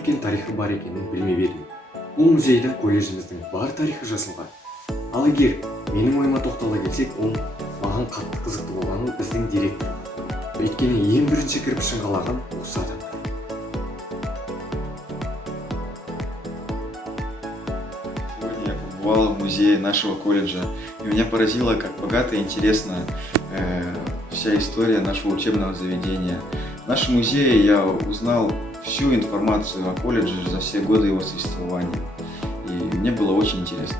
үлкен тарихы бар екенін білмеп едім. Бұл музейде колледжіміздің бар тарихы жазылған. Ал егер менің ойыма тоқтала келсек, ол маған қатты қызықты болғаны біздің директор. Өйткені ең бірінші кірпішін қалаған осы адам. Сегодня я побывал в музее нашего колледжа, и меня поразило, как богата и интересна вся история нашего учебного заведения. В нашем музее я узнал всю информацию о колледже за все годы его существования, и мне было очень интересно.